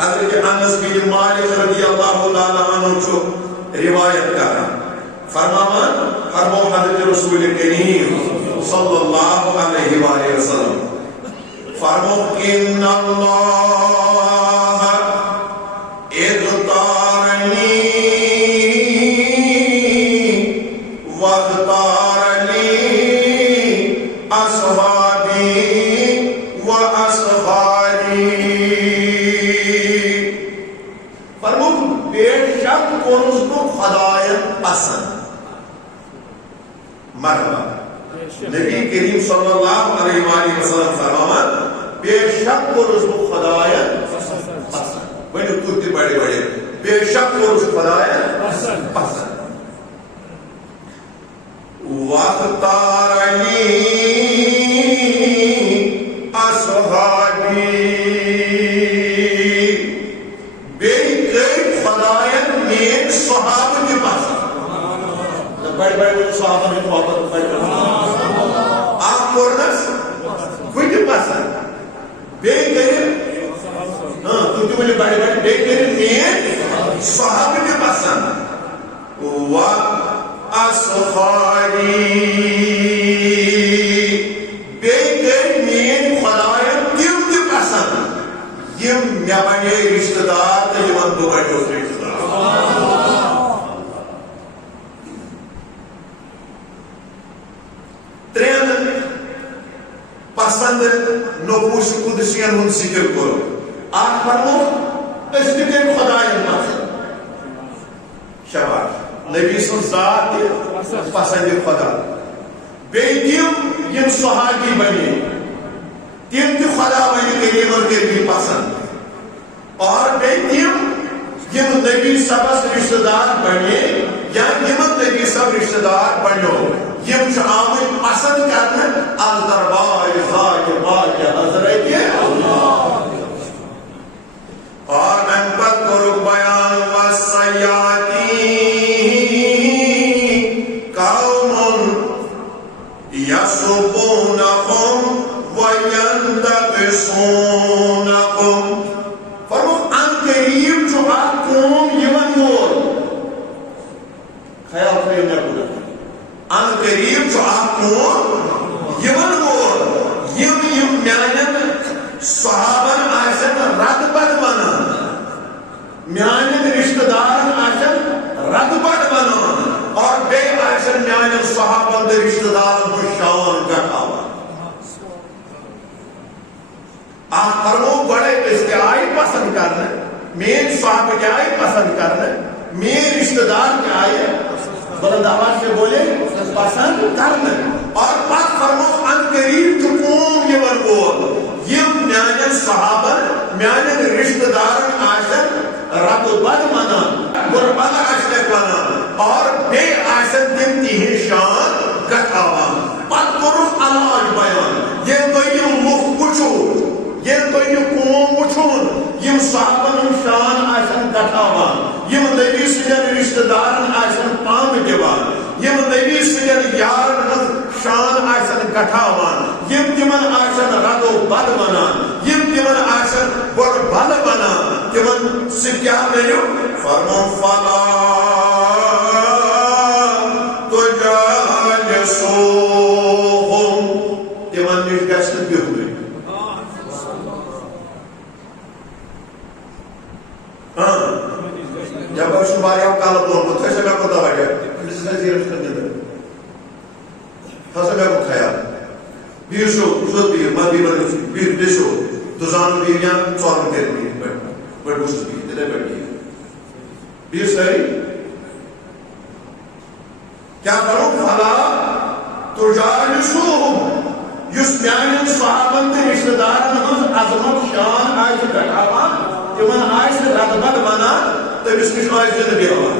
حضرت انس بن مالک رضی اللہ تعالی عنہ چھو روایت کرا فرماوان فرمو حضرت رسول کریم صلی اللہ علیہ وآلہ وسلم فرمو ان اللہ اختارنی واختارنی اصحابی و اصحابی فرمو بے شک کونس کو خدایت پسند مرحبا نبی کریم صلی اللہ علیہ وآلہ وسلم فرماوان بے شک کونس کو خدایت پسند بڑے کتے بڑے بڑے بے شک کونس کو خدایت پسند واختارنی اصحابی صحابہ کے پاس بڑے بڑے صحابہ نے محبت آپ کورنس کوئی کے پاس بے کریم تو بڑے بڑے بے کریم مین صحابہ کے پاس و اصحابی بے کریم مین خدایت تیم کے پاس یہ میابانے رشتہ دار تجیوان دو بڑے اس رشتہ دار پسند نفوس قدسین ہن ذکر کرو آج فرمو اس دن خدای پسند شباش نبی سن ذات پسند خدا بیتیم یم صحابی بنی تیم تی خدا بنی کریم اور کریم پسند اور بیتیم یم نبی سبس رشتہ دار بنی یا یم نبی سب رشتہ دار بنو یم چھ آمد پسند کرنے از دربار ذات پاک حضرت اللہ اور من پر کرو بیان والسیاتی قوم یسبونکم وینتقصونکم فرمو ان قریب چھ آت قوم یمن مور خیال کریں نکو ان قریب چھ آت قوم یمن مور یم میانن صحابن آسن رد بد بنان میانن رشتہ دارن آسن رد بد بنان اور بے آسن میانن صحابن دے رشتہ دارن کو شان گھٹاوا آپ فرمو بڑے اس کے آئی پسند کرنے مین صحابہ کے آئی پسند کرنے مین رشتہ دار کے آئی بلند آواز سے بولے پسند کرنے اور پاک فرمو ان قریب چکوم یہ ورگور یہ میانن صحابہ میانن رشتہ دارن آشن رب بد منا غربت آشن بنا اور بے آشن دن تیہ شان گتھاوا پاک کرو علاج بیان یہ تو یہ مخ کچھو یہ تو یہ قوم وچھون یم صحابن شان آشن گتھاوا یم نبی سجن رشتہ دارن آشن پام دیوان یم نبی سجن یارن شان آشن گٹھاوان یم تمن آشن ردو بد بنان یم تمن آشن بڑ بل بنان تمن سے کیا بنیو فرمو فلا تجالسوہم تمن نش گشت بیہوئے جب اشو باری آپ کالا بول کو تھے سے میں کو دوائی ہے Hasa me bu kaya. Bir şu, uzat bir, maddi bir şu, tuzanı bir yan, çorba terbiye. Böyle bu şu bir, dede böyle. Bir şey. Kya karo fala, turcalisuhum. Yusmiyanin sahabanın riştedarının azamat şan ayet gatavan, timan ayet radbat bana, tabi ismiş ayet de bir var.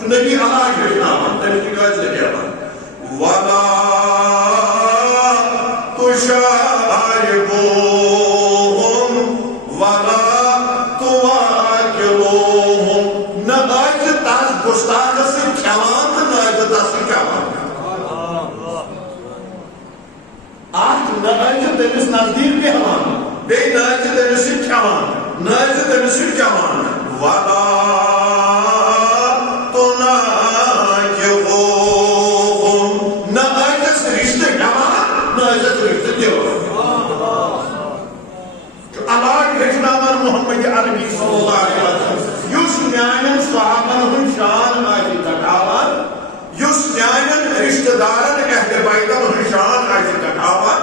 Çünkü bir Allah gösterman, tabi ismiş ayet de bir var. وَلَا تُشَارِبُوهُمْ وَلَا تُوَاكِلُوهُمْ نہ آج تاس گستاخ سے کھیوان نہ آج تاس سے کھیوان آج نہ آج تیس نزدیک بھی ہمان بے نہ آج تیس سے کھیوان نہ تمس چمان ولا تناجعوهم نہ رشتہ چمان نہ رشتہ دیو علاج ہیچناون محمد عربی صلی اللہ علیہ وسلم یس میانن صحابن ہن شان آجی کٹاوان یس میانن رشتہ دارن اہل بیتن ہن شان آجی کٹاوان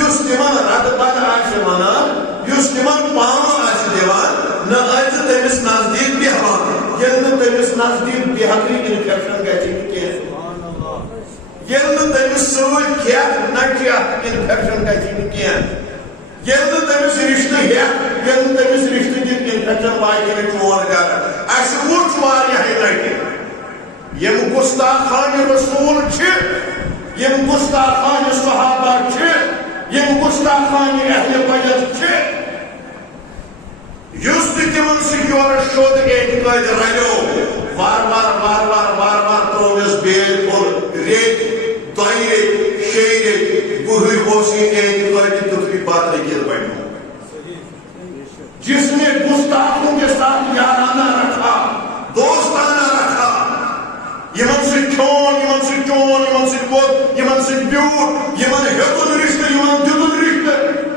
یس تمن رد بد آج ونان یس تمن پام آج دیوان نہ آج تمس نزدیک بیہوان یل نہ تمس نزدیک بیہتری انفیکشن گژھِ کینٛہہ یل نہ تمس سۭتۍ کھٮ۪تھ نہ چٮ۪تھ انفیکشن گژھِ کینٛہہ یل نہ تمس رشتہ ہٮ۪تھ یل نہ تمس رشتہ دِتھ انفیکشن واتہِ نہٕ چون گرٕ اَسہِ وُچھ واریاہہِ لٹہِ یم گستاخان رسول چھ یم گستاخان صحابہ چھ یم گستاخان اہل بیت چھ یس تہ تمن سۭتۍ یورٕ شوٚد اعتقاد رلیو وار ترووس بیل کوٚر ریٚتۍ دۄیہِ ریٚتۍ شیٚیہِ ریٚتۍ وُہٕرۍ اوس یہِ اعتقاد تیُتھُے پتہٕ لٔگِتھ بنیو جس نے گستاخوں کے ساتھ یارانہ رکھا دوستانہ رکھا یمن سۭتۍ کھیوٚن یمن سۭتۍ چون یمن سۭتۍ ووٚتھ یمن سۭتۍ بیوٗٹھ یمن ہیوٚتُن رشتہٕ یمن دیُتُن رشتہٕ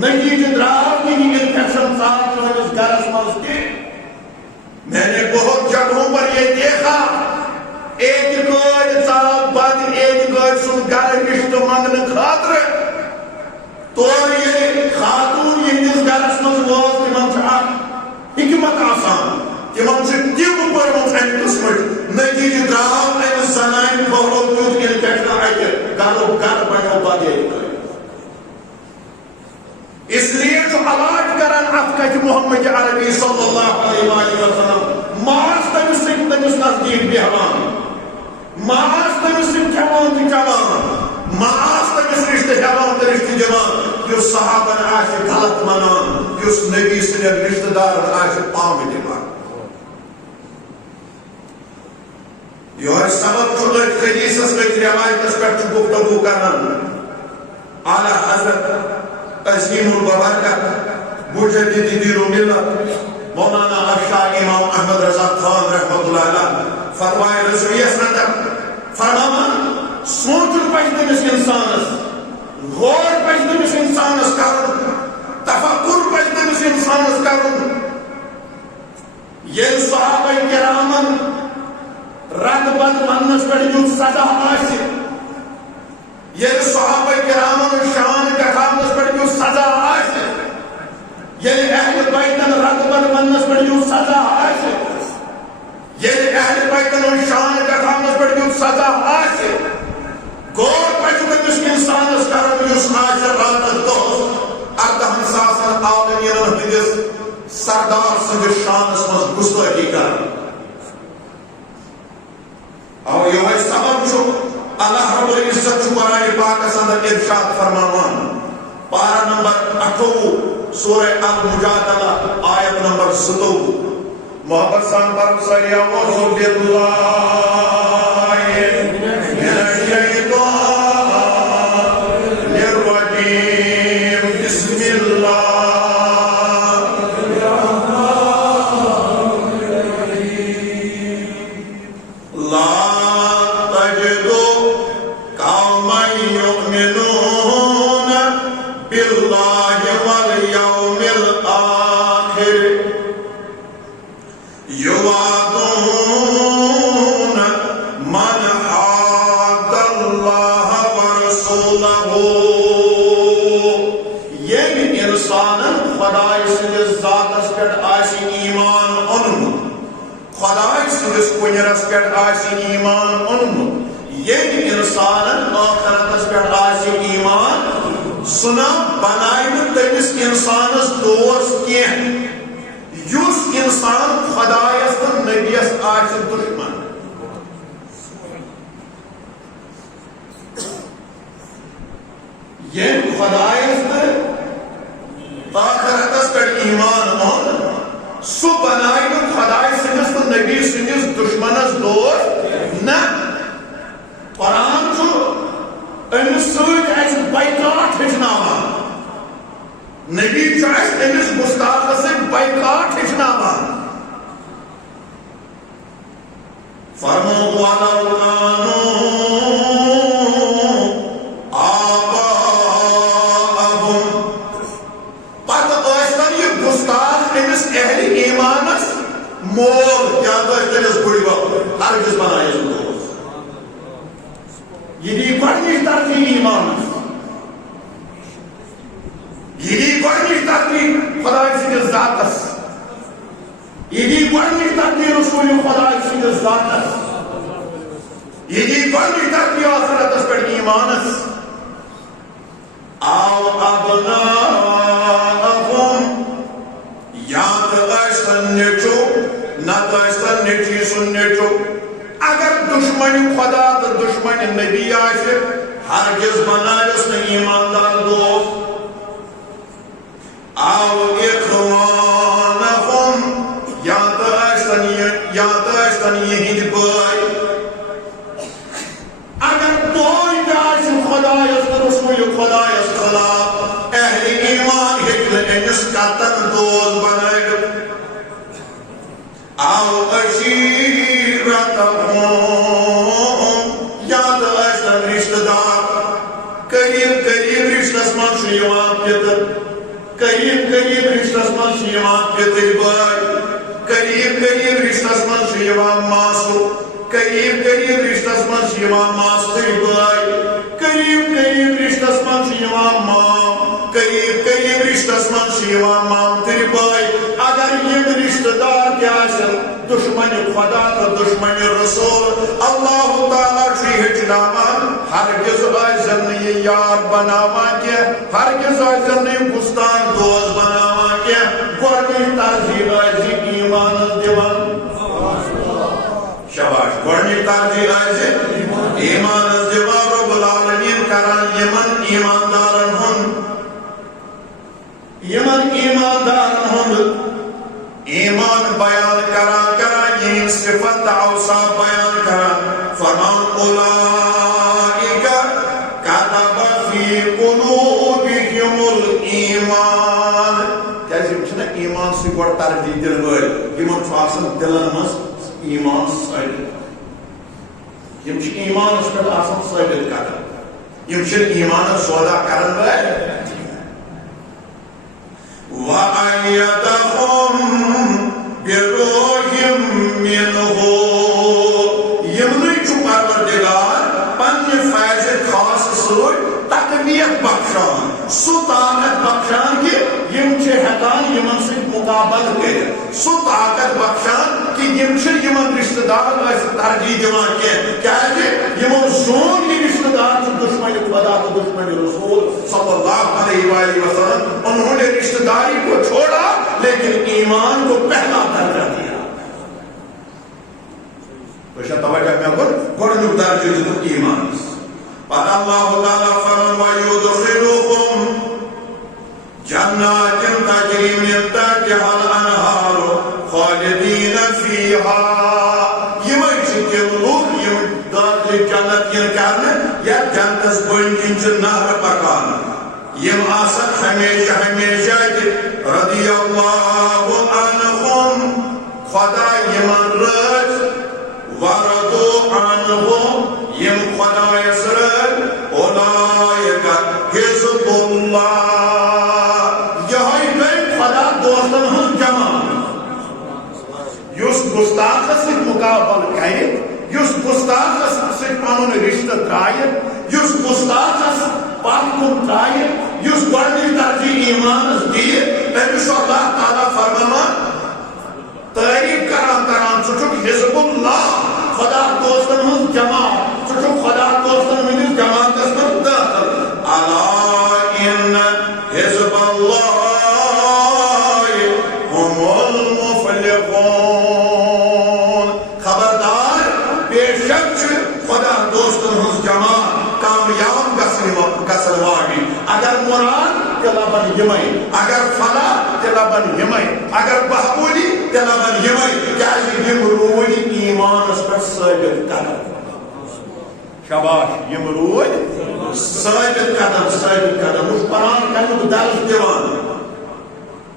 نتیجہ درٛاو نہٕ یہِ انفیکشن ژاو سٲنِس گرس منٛز تہِ میں نے بہت جگہوں پر یہ دیکھا اعتقاد ژاو بد اعتقاد سُنٛد گرٕ رشتہٕ منٛگنہٕ خٲطرٕ تور ییٚلہِ خاتوٗن یِہنٛدِس گرس منٛز وٲژ تِمن چھُ اکھ حکمت آسان تِمن چھِ تِم پٔرمٕژ امہِ قٕسمٕچ نتیجہ درٛاو امہِ زنانہِ پھٔہلو تیُتھ انفیکشن اتہِ گرُک گرٕ بنیو بد اعتقاد اس لیے جو علاج کران ات کتھ محمد عربی صلی اللہ علیہ وسلم ماس تمس تمس نزدیک بیہوان ماس تمس کھیوان تہ چوان ماس تمس رشتہ ہیوان تہ رشتہ دِوان یُس صحابن آسہِ غلط ونان یُس نبی سٕنٛدٮ۪ن رشتہ دارن آسہِ پامہٕ دِوان یہوے سبب چھُ أتھۍ حدیثس أتھۍ رٮ۪وایتس پٮ۪ٹھ چھُ گفتگو کران اعلیٰ حضرت عظیم البرکت مجدد دین و ملت مولانا افشار امام احمد رضا خان رحمۃ اللہ علیہ فرمائے رسویس اندر فرماوان سوچن پزِ تٔمِس انسانس غور پزِ تٔمِس انسانس کرُن تفکر پزِ تٔمِس انسانس کرُن ییٚلہِ صحابہ کرامن رد بد وننس پٮ۪ٹھ یُتھ سزا آسہِ ییٚلہِ صحابہ کرامن شان گژھاونس پٮ۪ٹھ یُتھ سزا آسہِ ییٚلہِ اہل بیتن رد بد وننس پٮ۪ٹھ یُتھ سزا آسہِ ییٚلہِ اہل بیتن شان گژھاونس پٮ۪ٹھ یُتھ سزا آسہِ غور پزِ تٔمِس انسانس کرُن یُس آسہِ راتس دۄہس 18,000 عالمیٖنن ہٕنٛدِس سردار سٕنٛدِس شانس منٛز گُستٲخی کران اَوے یِہوے سبب چھُ اللہ رب العزت چھُ قرآن پاکس اندر ارشاد فرماوان پارہ نمبر 28 سورہ المجادلہ آیت نمبر 27 محبت سان پر ساری اعوذ باللہ من الشیطان الرجیم بسم اللہ کنرس پہ ایمان اونمت یم انسان آخرتس پہ ایمان سنا بنائے تمس انسانس دوست کی یس انسان خدایس تو نبیس آس دشمن یم خدایس تو آخرتس پہ ایمان اون سو بنائے خدای سندس تو نبی سندس دشمنس دوست نہ قرآن امس سیکاٹ ہچنان نبی امس گستاخس بائیکاٹ ہچناوان فرمو وَلَوْ كَانُوا آبَاءَهُمْ پتہ ٲسۍتن یہ گستاخ أمس اہل ایمانس مول کیا تٔمس بُڑِ بب ہرگز بنایس دوست یہ دی گۄڈنِچ ترجیح ایمانس یہ دی گۄڈنِچ ترجیح خدای سٕنٛدِس ذاتس یہ دی گۄڈنِچ ترجیح رسول خدای سٕنٛدِس ذاتس یہ دی گۄڈنِچ ترجیح آخرتس پٮ۪ٹھ ایمانس آو ابناءهم یا تہٕ ٲسۍتن نیٚچو نتہٕ ٲسۍتن نیٚچی سُنٛد نیٚچو اگر دشمن خدا تہٕ دشمن نبی آسہِ ہرگز بنایس نہٕ ایماندار دوست آو اخوانهم یا تہٕ ٲسۍتن یِہنٛدۍ بٲے اگر توے تہِ آسہِ خدایس تہٕ رسول خدایس خلاف اہل ایمان ہیٚکہِ نہٕ أمِس قطن دوست بنٲوِتھ آو عشیرتهم یا تہٕ ٲسۍتن رشتہٕ دار قریب رشتس منٛز چھُ یِوان پِتٕر قریب رشتس منٛز چھِ یِوان پِتٕرۍ بٲے قریب رشتس منٛز چھُ یِوان ماسوٗ قریب رشتس منٛز چھِ یِوان ماستٕرۍ بٲے قریب رشتس منٛز چھُ یِوان مام قریب رشتس منٛز چھِ یِوان مامتٕرۍ بٲے اگر یِم رشتہٕ دار تہِ آسن دشمن خدا تہٕ دشمن رسول اللہ تعالیٰ چھُ ہیٚچھناوان ہرگز ٲسۍزٮ۪ن نہٕ یہِ یار بناوان کینٛہہ ہرگز ٲسۍزٮ۪ن نہٕ یہِ گُستاخ دوست بناوان کینٛہہ گۄڈنِچ ترجیح ٲسۍ ایمانس دِوان شاباش گۄڈنِچ ترجیح ٲسۍ ایمانس دِوان رب العالمین کران یِمن ایماندارن ہُنٛد ایمان بیان کران یہی صفت اوصاف بیان کران فرمان اولئک کتب فی قلوبہم الایمان کیازِ یِم چھِنہ ایمان سٕے گۄڈٕ ترجیح دِنہٕ وٲلۍ یِمن چھُ آسان دِلن منٛز ایمان ثٲبت یِم چھِ ایمانس پٮ۪ٹھ آسان ثٲبت کران یِم چھِنہٕ ایمانس سودا کرن وٲلۍ وَأَيَّدَهُمْ بِرُوحٍ مِّنْهُ یِمنٕے چھُ پروردگار پننہِ فیضِ خاص سۭتۍ تقویت بخشان سُہ طاقت بخشان کہ یِم چھِ ہٮ۪کان یِمن سۭتۍ مُقابل کٔرِتھ سُہ طاقت بخشان کہ یِم چھِ یِمن رشتہٕ دار ٲسۍ ترجیح دِوان کینٛہہ کیازِ یِمو زون یہِ رشتہٕ دار چھُ دشمن خدا تہٕ دشمن رسول صلی اللہ علیہ وآلہ وسلم انہوں نے رشتہ داری کو چھوڑا لیکن ایمان کو پہلا درجہ دیا تو توجہ میں کر گۄڈنیُک درجہ دیُت ایمانس پتہٕ اللہ تعالیٰ فرمان وَيُدْخِلُهُمْ جنات تجری من تحتها الانہار خالدین فیہا یمے چھِ تِم لوٗکھ یِم داخلہِ جنت یِن کرنہٕ یتھ جنتس بٔنۍ کِنۍ چھِ نہرٕ پکان یم آسن ہمیشہ تہِ رضی اللہ عنہم خدا یمن رٲضۍ ورضوا عنہم یم خدایس رٲضۍ اولئک حزب اللہ یہے گٔے خدا دوستن ہٕنٛز جماعت یُس گُستاخس سۭتۍ مُقابل کرِ یُس گُستاخس سۭتۍ پنُن رشتہٕ ترٛایہِ یُس گُستاخس پتھ کُن ترٛایہِ یُس گۄڈنِچ ترجیح ایمانس دِیہِ تٔمِس چھُ اللہ تعالیٰ فرماوان تعریف کران ژٕ چھُکھ حزب اللہ خدا دوستن ہٕنٛز جماعت ژٕ چھُکھ خدا دوستن ہٕنٛدِس جماعتس منٛز دٲخل الا ان حزب اللہ هم المفلحون خبردار بے شک چھِ خدا دوستن ہٕنٛز جماعت کامیاب گژھن واجنۍ اگر مراد تہِ لبن یِمے اگر فلاح تہِ لبن یِمے اگر بہبوٗدی تہِ لبن یِمے کیازِ یِم روٗدۍ ایمانس پٮ۪ٹھ ثٲبت قدم شاباش یم روٗدۍ ثٲبت قدم وُچھ قرآن کمیُک درس دِوان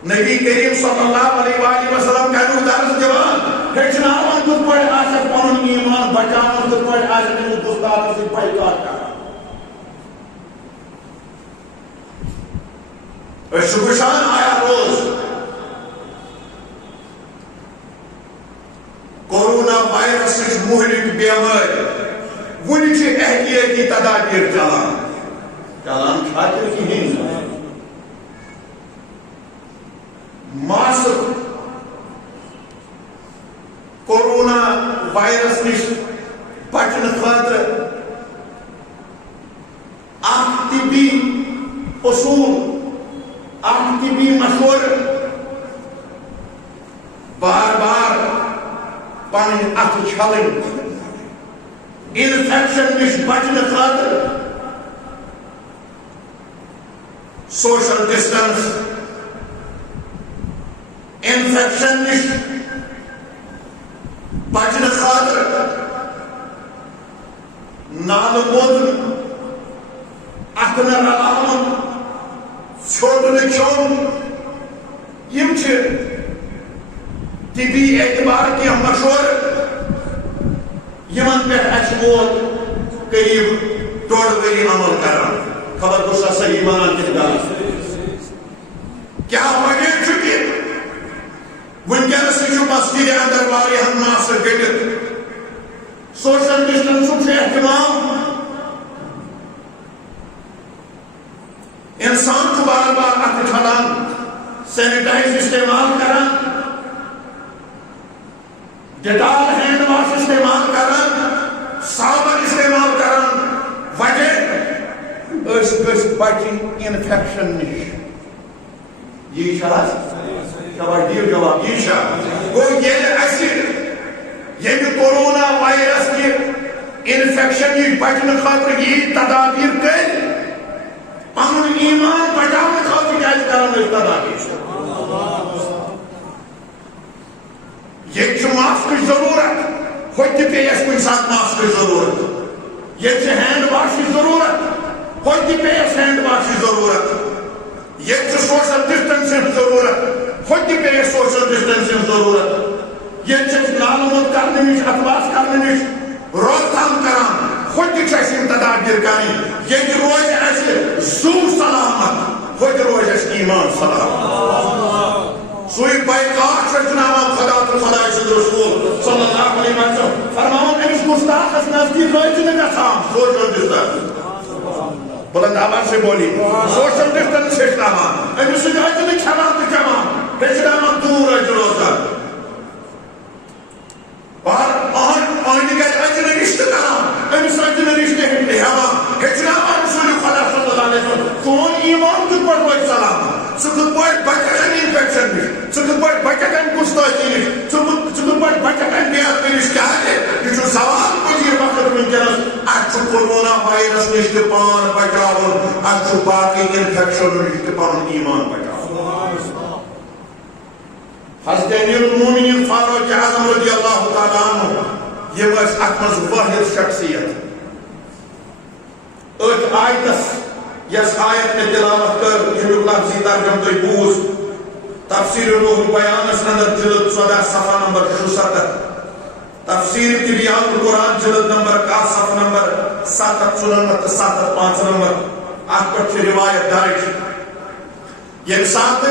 نبی کریم صلی اللہ علیہ وآلہ وسلم کہنو درس دیوان ہیچناوان کت پڑھ آشک پنن ایمان بچاون کت پڑھ آشک ان گستاخوں سے پیکار کران شکشان آیا روز کورونا وائرس نش مہلک بیمار ونچ احتیاطی تدابیر چلان خاطر کہین ماسک کورونا وائرس نش بچن خاطر طبی اصول طبی مشور بار بار پن ات چھلن انفیکشن نش بچن خاطر سوشل ڈسٹنس انفیکشن نش بچن خاطر نال مودن اتن رلاون چھوٹن کھیون یم طبی اعتبار کی مشور یمن پہ اچھ ووت قریب 2.5 ؤری عمل کران خبر گوشا صحیح ونان کت گل کیا وجہ کہ ونکس مسجد اندر واریاہن ماسک گٹت سوشل ڈسٹنسک اہتمام انسان کو بار بار اتھ چھلان سینیٹائز استعمال کران ڈیٹال ہینڈ واش استعمال کران صابن استعمال کران وجہ اس بچن انفیکشن نش یہ توجہ جواب یہ گو یہ کورونا وائرس کی انفیکشن نش بچن خاطر یہ تدابیر کر پنن ایمان بچاؤ خاطر کیا کران تدابیر یہ ماسک کی ضرورت ہوتی پیس کن سات ماسک کی ضرورت یہ ہینڈ واش کی ضرورت ہوتی پیس ہینڈ واش کی ضرورت یہ سوشل ڈسٹنسنگ ضرورت ہوتی پیس سوشل ڈسٹنسنگ ضرورت یہ نالمت کرنے نش اتواس کرنے نش روک تھام کران ہوتی چیسیم تدابیر کریں یہ روز ایسے زو سلامت ہوتی روز ایسے ایمان سلامت سوئی بائیکاٹ چناوان خدا تو خدا اسد رسول صلی اللہ علیہ وسلم فرماؤں امس گستاخ اس نزدیک روئی چنے گا سام سوشل ڈسٹنس بلند آواز سے بولی سوشل ڈسٹنس سے چناوان امس سے جائے چنے چھوان تو چھوان چناوان دور ہے جلوتا اور آئینی کا اجن رشتہ کرام امس اجن رشتہ ہنڈے ہوا چناوان رسول خدا صلی اللہ علیہ وسلم کون ایمان کت پر روئی سلام سکت پوائٹ بچکن انفیکشن نش سکت پوائٹ بچکن گستاخی نش سکت پوائٹ بچکن بیعت نش کیا ہے یہ جو سوال پذیر وقت ونکس اچھو کورونا وائرس نش تہ پان بچاون اچھو باقی انفیکشن نش تہ پان ایمان بچاون حضرت امیر المومنین فاروق اعظم رضی اللہ تعالیٰ عنہ یہ بس اکمز واحد شخصیت ایک آیتس یس آیت میں تلاوت کر یہ لفظی ترجمہ تو بوز تفسیر روح البیان اندر جلد 14 صفحہ نمبر 67 تفسیر تبیان القرآن جلد نمبر 1 صفحہ نمبر 794 نمبر آپ روایت درج یہ ساتھ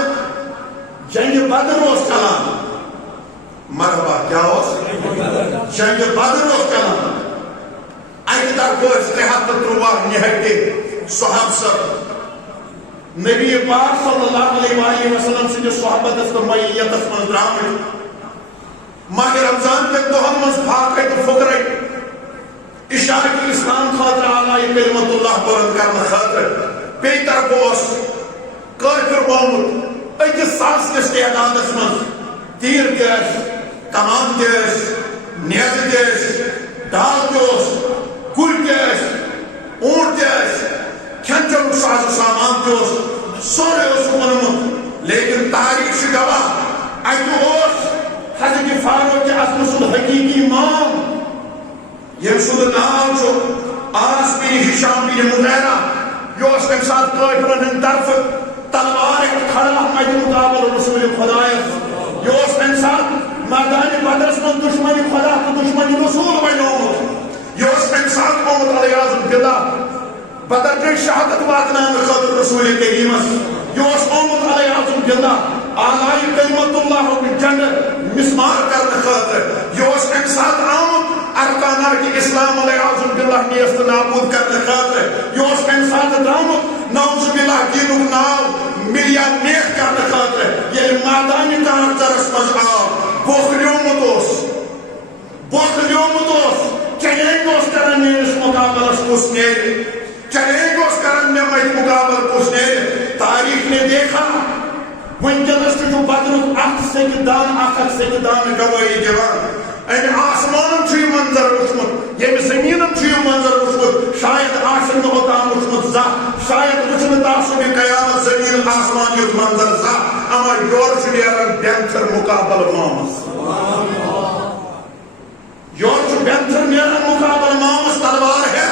جنگ بدر روز چلان مرحبا کیا ہوس جنگ بدر روز چلان ایک در گوز 73 نہتے صحاب سب نبی پاک صلی اللہ علیہ وآلہ وسلم سے جو صحابت اس کو معیت اس من درامل ماہ رمضان کے دوہم مز بھاگ ہے تو فکر اشارہ کی اسلام خاطر آلائی کلمت اللہ بلند کرنا خاطر بیتر بوس کافر بامت ایک ساس کس کے اعداد اس من تیر دیش کمان دیش نیز دیش ڈال دیش گل دیش اونٹ دیش کھنچن ساز و سامان دیش سورے اس منمت لیکن تاریخ سے گواہ ایتو اوس حضرت فاروق اعظم صد حقیقی امام یہ صد نام جو آس بن ہشام بن مغیرہ یہ اس کے ساتھ کافرن طرف تلوار کھڑا مجھ مقابل رسول خدا یہ اس انسان میدان بدرس من دشمنی خدا تو دشمنی رسول بنومت یہ اس انسان محمد علیہ اعظم دلہ بدر کے شہادت واتنان خاطر رسول کریم یہ اس محمد علیہ اعظم دلہ آلائی کلمت اللہ کی جنگ مسمار کرنے خاطر یہ اس انسان آمد ارکانہ کی اسلام علیہ اعظم دلہ نیست نابود کرنے خاطر یہ اس انسان آمد نعوذ باللہ دینک ناو ملیان نیک کرنے خاطر یہ مادانی کار چرس مز آو بوخلیومتوس چیلنج اس کرن میرس مقابلس کس نیرے چیلنج اس کرن میں مقابل کس نیرے تاریخ نے دیکھا ونکس جو بدرک اخ سکدان گواہی دیوان ان آسمان چھ منظر وچمت یم زمین چھ منظر وچمت شاید آشن اوتام وچمت زا شاید وچمت آسو قیامت زمین آسمان یت منظر زا اما یور چھ نیران بینتر مقابل مامس یور چھ بینتر نیران مقابل مامس تلوار ہے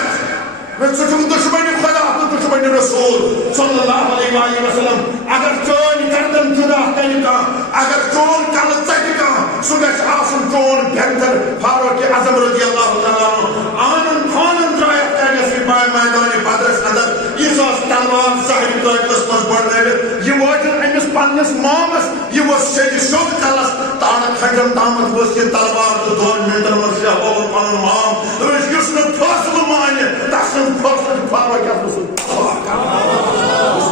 سچم دشمنی خدا تو دشمنی رسول صلی اللہ علیہ وآلہ وسلم اگر چون گردن جدا کرے گا اگر چون کل ژٹہِ کانٛہہ سُہ گژھِ آسُن چون بہتر فاروق اعظم رضی اللہ تعالیٰ عنہ آنن پھانن ترٛٲیِتھ کَڑٮ۪س یہِ میدانِ بدرس اندر یہِ ٲس تلوار زہرِ قٲتلس منٛز بڑھنٲوِتھ یہِ وٲتِن أمِس پننِس مامس یہِ ؤژھ سیٚدِ سیوٚد کلس تانہٕ کھنجن تامتھ ؤژھ یہِ تلوار تہٕ 2 منٹن منٛز شاہوُن پنُن مام دٔپِس یُس نہٕ فٲصلہٕ مانہِ تس فٲصلہٕ فاروق اعظم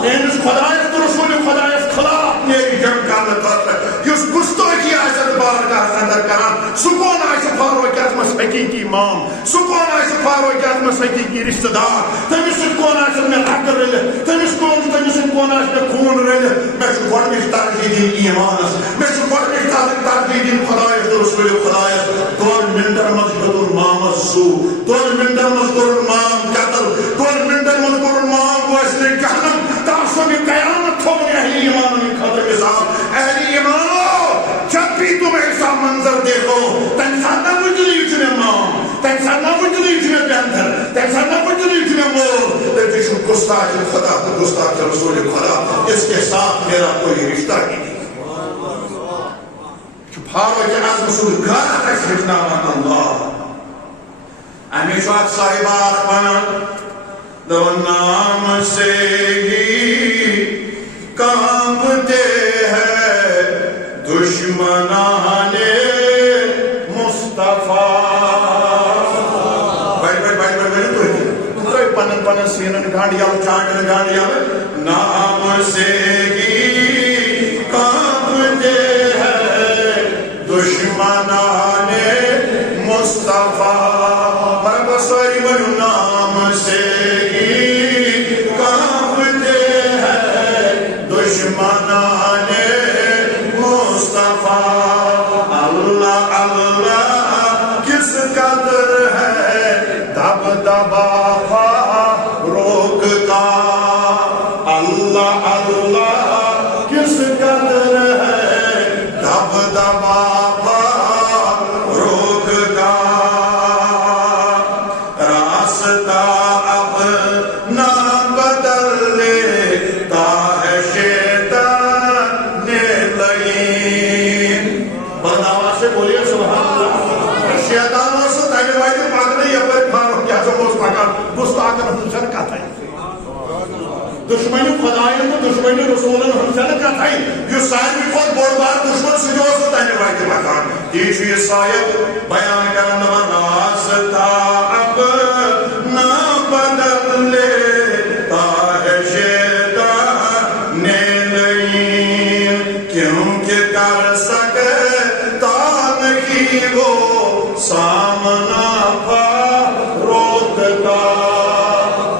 میٲنِس خۄدایس تہٕ رسوٗلِ خۄدایس خلاف نیرِ جنگ کرنہٕ خٲطرٕ یُس گُستٲخی آسہِ بارگاہس اندر کران سُہ کون آسہِ فاروق اعظمس حقیٖقی مام سُہ کون آسہِ فاروق اعظمس حقیٖقی رشتہٕ دار تٔمِس سۭتۍ کون آسہِ مےٚ حقہٕ رٔلِتھ تٔمِس سۭتۍ کون آسہِ مےٚ خوٗن رٔلِتھ مےٚ چھُ گۄڈنِچ ترجیح دِنۍ ایٖمانس مےٚ چھُ گۄڈنِچ ترجیح دِنۍ خۄدایس تہٕ رسوٗلِ خۄدایس 2 منٹن منٛز ہیوٚتُن مامس سُہ 2 منٹن منٛز کوٚرُن مام قتل 2 منٹن منٛز کوٚرُن مام وٲسۍ جہنم تاسو یہ قیامت تھو اہل ایمان کی خاطر مثال اہل ایمانو جب بھی تم ایسا منظر دیکھو تم ساتھ نہ وجلی چنے مام تم ساتھ نہ وجلی چنے بہتر تم ساتھ نہ وجلی چنے مور تم گستاخ خدا تو گستاخ رسول خدا اس کے ساتھ میرا کوئی رشتہ ہی نہیں فاروق اعظم سود گھر اشرفنا من اللہ ہمیشہ صاحبہ اخوانا دو نام سے ہی کانپتے ہیں دشمنان مصطفیٰ پنن پنن سینن گانڈیا چانڈن گانڈیا نام سے ہی کانپتے ہیں دشمنان مصطفیٰ برابر سوری بنو نام سے دشمنان مصطفیٰ اللہ اللہ کس قدر ہے دبدبا فاروق کا اللہ اللہ کس قدر ہے دبدبا فاروق کا راستہ اب نہ بدل لیتا ہے بولیے سبحان اللہ شیطانوں سے تیرے وائدے پاکنے یا پر فاروق اعظم اس پاکر گستاخ حسن کا تھا دشمنی خدایوں کو دشمنی رسولن حسن کا تھا یہ سائر خود بڑھ بار دشمن سے جو سے تیرے وائدے پاکر تیشوی صاحب بیان کرنا راستہ اب نہ بدل لیتا ہے شیطان نہیں کیونکہ کر سکے وہ سامنا فاروق کا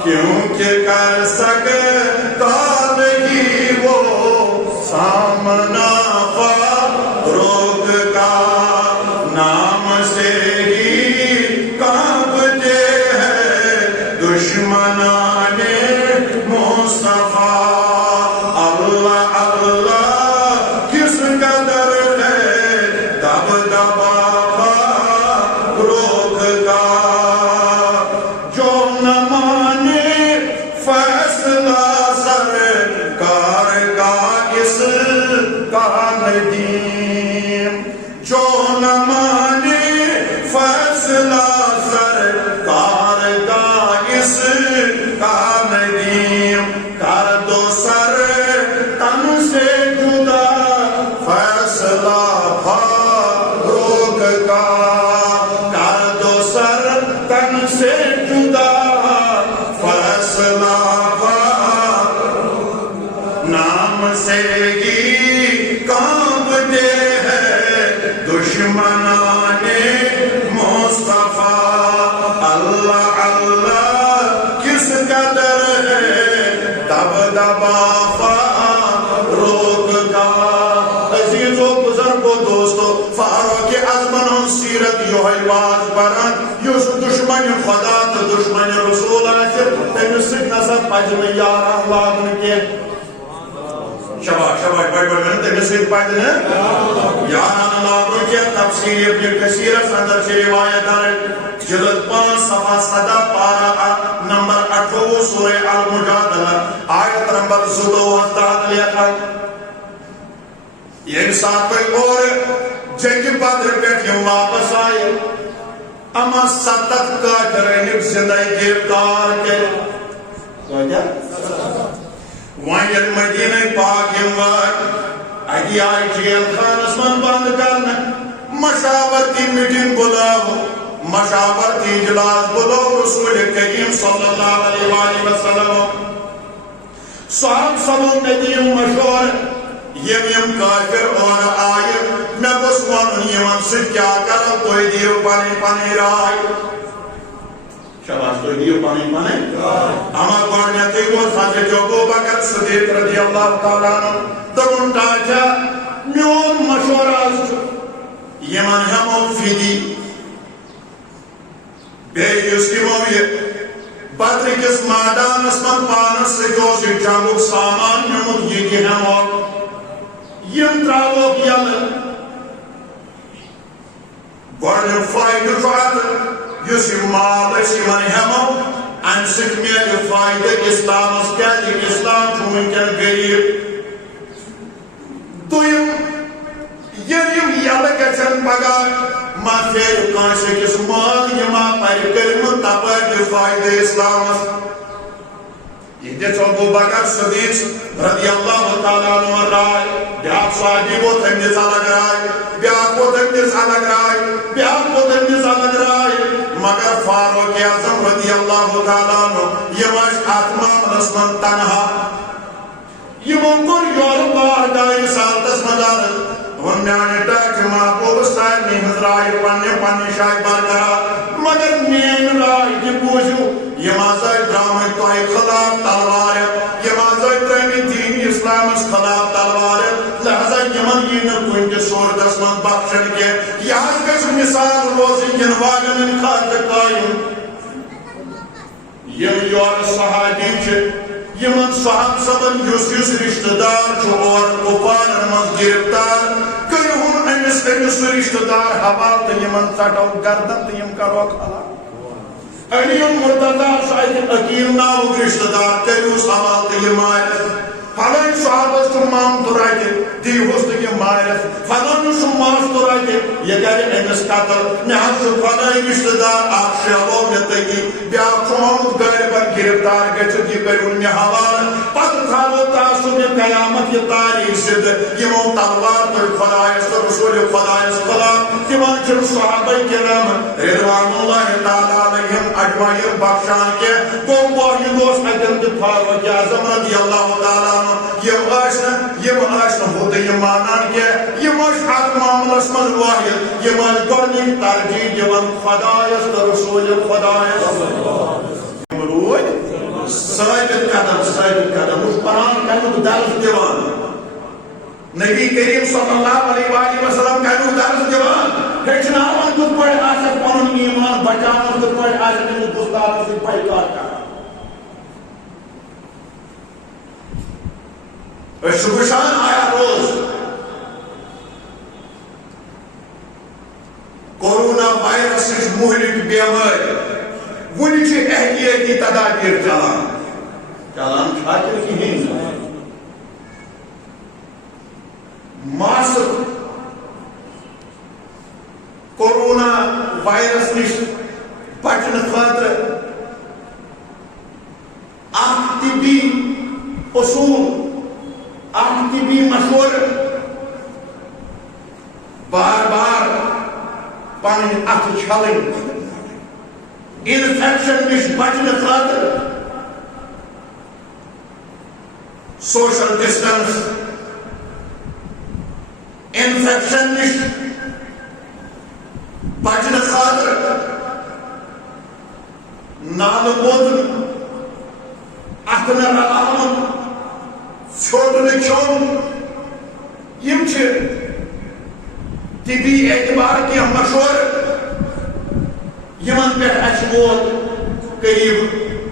کیونکہ کر سکتا نہیں وہ سامنا فاروق کا نام سے ہی کانپتے ہیں دشمنان مصطفیٰ اللہ اللہ کس قدر ہے دبدبا سے جدا فیصلہ نام سے ہی کانپتے ہیں دشمنان مصطفیٰ اللہ اللہ کس قدر ہے دب دبا روک کا عزیز و بزرگ و دوستو فاروق اعظم سیرت یہ باز بران یس دشمن خدا تو دشمن رسول آسے تمس سۭتۍ نسا پزِ نہٕ یاران لاگنہٕ کینٛہہ شباش شباش بڑھ بڑھ میں تمہیں سے پائد نے یاران لاغر کیا تفسیر ابن کثیرہ اندر سے روایت ہے جلد 5 صفحہ 7 پارہ نمبر 28 سورہ المجادلہ آیت نمبر 17 لکھا یہ ساتھ اور جنگ بدر پیٹ یم واپس آئے اما 7 کافرین زندگی گرفتار کے وہاں مدینہ پاک اتی آئی جیل خانس من بند کرنا مشاورتی میٹنگ بلاو مشاورتی اجلاس بلاو رسول کریم صلی اللہ علیہ وآلہ وسلم صاحب سبو ندیم مشور یم کافر اور آئے میں بس ون یمن سے کیا کرم کوئی دیو پانی پانی رائے شباش تو دیو پانی پانی اما گوڑنیتی کو حضرت ابو بکر صدیق رضی اللہ تعالیٰ عنہ دون تاجا میون مشورہ یمن ہمو فیدی بے یسکمو یہ بدر کس مادان اسمن پانس سے جو سی جنگو سامان نمود یہ کی ہمو یم تراؤ کیا گوڑن فائدہ فائدہ یس مال اس یمن ہمو ان سک میل فائدہ اسلام اس کیا جی اسلام چھوئن کیا غریب تو یم یلک اچھن پگا ما فیر کانشے کس مال یما پر کرم تپر فائدہ اسلام اس یہ دیکھو ابو بکر صدیق رضی اللہ تعالیٰ عنہ رائے بیاق صحابی وہ تنگیز الگ رائے بیاق وہ تنگیز الگ رائے بیاق وہ تنگیز الگ رائے مگر فاروق اعظم رضی اللہ تعالیٰ عنہ یہ مش اتمام رسمن تنہا یہ منکر یور بار دائی سالتس مدار ون میانے ٹاک محبوب سائر نیمز رائے پانی شاید برقرار مگر مین رائے کی پوچھو یہ مازائی درامہ توئی خلاف تلوار ہے یہ مازائی درامہ دین اسلام اس خلاف تلوار ہے لہذا یمن یہ نہ کوئی کے صورت اسمان بخشن کے یہاں کچھ مثال روزی کن واگن ان خاطر قائم یہ یور صحابی چھے یمن صحاب سبن یس رشتہ دار چھو اور کفار انمز گرفتار کرہون امس رشتہ دار حوال تو یمن سٹو گردن تو یم کرو کھلا علیم مرتضی شاید اکیل ناو رشتہ دار کریوس حوال تو یم آئے فلان صحابت کو مام تو رائے دی ہوست کی مائرس فلان شو ماس تو رائے یہ کہے امس قتل نحن شو فلان رشتہ دار آپ شیلو میں تکی بیاق شو محمد گھر پر گرفتار گچھت یہ کرون میں حوال پت تھالو تاسو میں قیامت یہ تاریخ سد یمو تلوار پر خدایس تو رسول خدایس خلاف تیمان چل صحابہ کرام رضوان اللہ تعالیٰ علیہم اجمعین بخشان کے گوم واحد دوست حضرت فاروق اعظم رضی اللہ تعالیٰ یہ آشنا ہوتا یہ مانان کے یہ مشہد معاملہ اسمن واحد یہ مجبرنی ترجیح جوان خدایس رسول خدایس مروج ثابت قدم اس قرآن کہنو درس دیوان نبی کریم صلی اللہ علیہ وآلہ وسلم کہنو درس دیوان ہیچناوان کت پڑھ آسک پانن ایمان بچانا کت پڑھ آسک انہوں دستار سے پائیکار کرنا شبشان آیا روز کورونا وائرس مہلک بیمار ونچ احتیاطی تدابیر چلان خاطر کی ماسک کورونا وائرس نش بچن خاطر طبی اصول طبی مشور بار بار پانی ات چھلن انفیکشن نش بچنے خاطر سوشل ڈسٹنس، انفیکشن نش بچنے خاطر نالہ موتن، اتھ نہ رلاون، ژھیوٹ نہ کھیون، یم چھ طبی اعتبار کی مشور یمن پہ اچھ وول قریب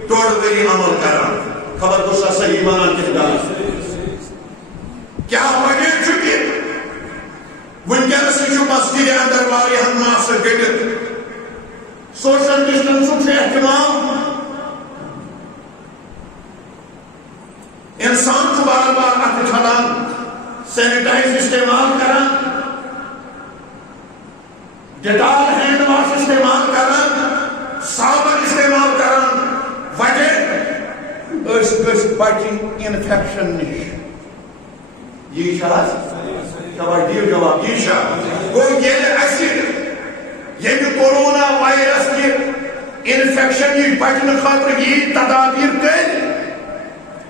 1.5 ؤری عمل کران. خبر گوشا صحیح ونان کس کیا وجہ کہ ونکس مسجد اندر واریاہن ماسک گٹت سوشل ڈسٹنسک اہتمام انسان بار بار اتھ چھلان، سینیٹائز استعمال کران، ڈیٹال ہینڈ واش استعمال کران، صابن استعمال کران. وجہ اس گس بچن انفیکشن نش. یہ جواب یہ گو یہ کورونا وائرس کی انفیکشن نش بچنے خاطر یہ تدابیر کر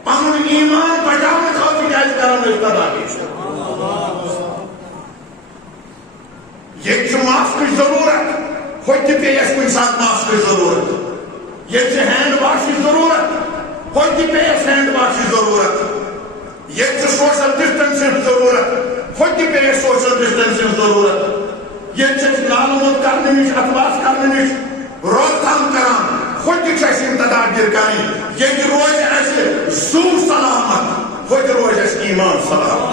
پن ایمان بچانے خاطر کیا تدابیر. یہ ماسک ضرورت، ہوتی پہ اس کن ساتھ ماسک ضرورت. یہ ہینڈ واش کی ضرورت، ہوتی پہ اس ہینڈ واش کی ضرورت. یہ سوشل ڈسٹنسنگ ضرورت، ہوتی پہ اس سوشل ڈسٹنسنگ ضرورت. یہ نالمود کرنے نش، اتواس کرنے نش روک تھام کران، ہوتی چھ تدابیر کریں. یہ روز ایسے زو سلامت، ہوتی روز ایسے ایمان سلامت.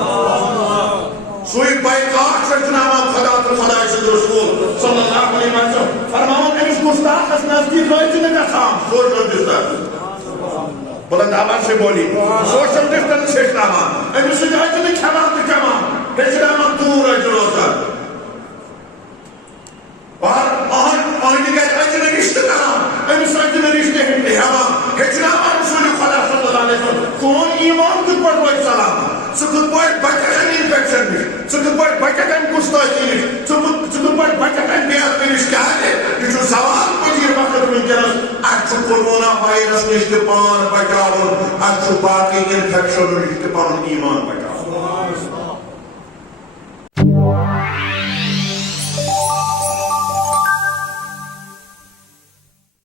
سوئی بائیکاٹ چناوان خدا تو خدا سے رسول صلی اللہ علیہ وسلم فرماؤں امس گستاخس نزدیک روزنے کا سام سوشل ڈسٹنس. بلند آواز سے بولی سوشل ڈسٹنس ہیچناوان امس روزنے کھمان تو کمان ہیچناوان دور اج روزن اور آنی گئے اجنے رشتہ کران امس اجنے رشتہ ہیمان ہیچناوان رسول خدا صلی اللہ علیہ وسلم. کون ایمان کت پر روز سلام سکت پوائٹ بچکن انفیکشن نش، سکت پوائٹ بچکن گستاخی نش، سکت پوائٹ بچکن بیعت نش. کیا ہے یہ جو سوال پذیر وقت ونکس اچھ کورونا وائرس نش تہ پان بچاون، اچھ باقی انفیکشن نش تہ پان ایمان بچاون.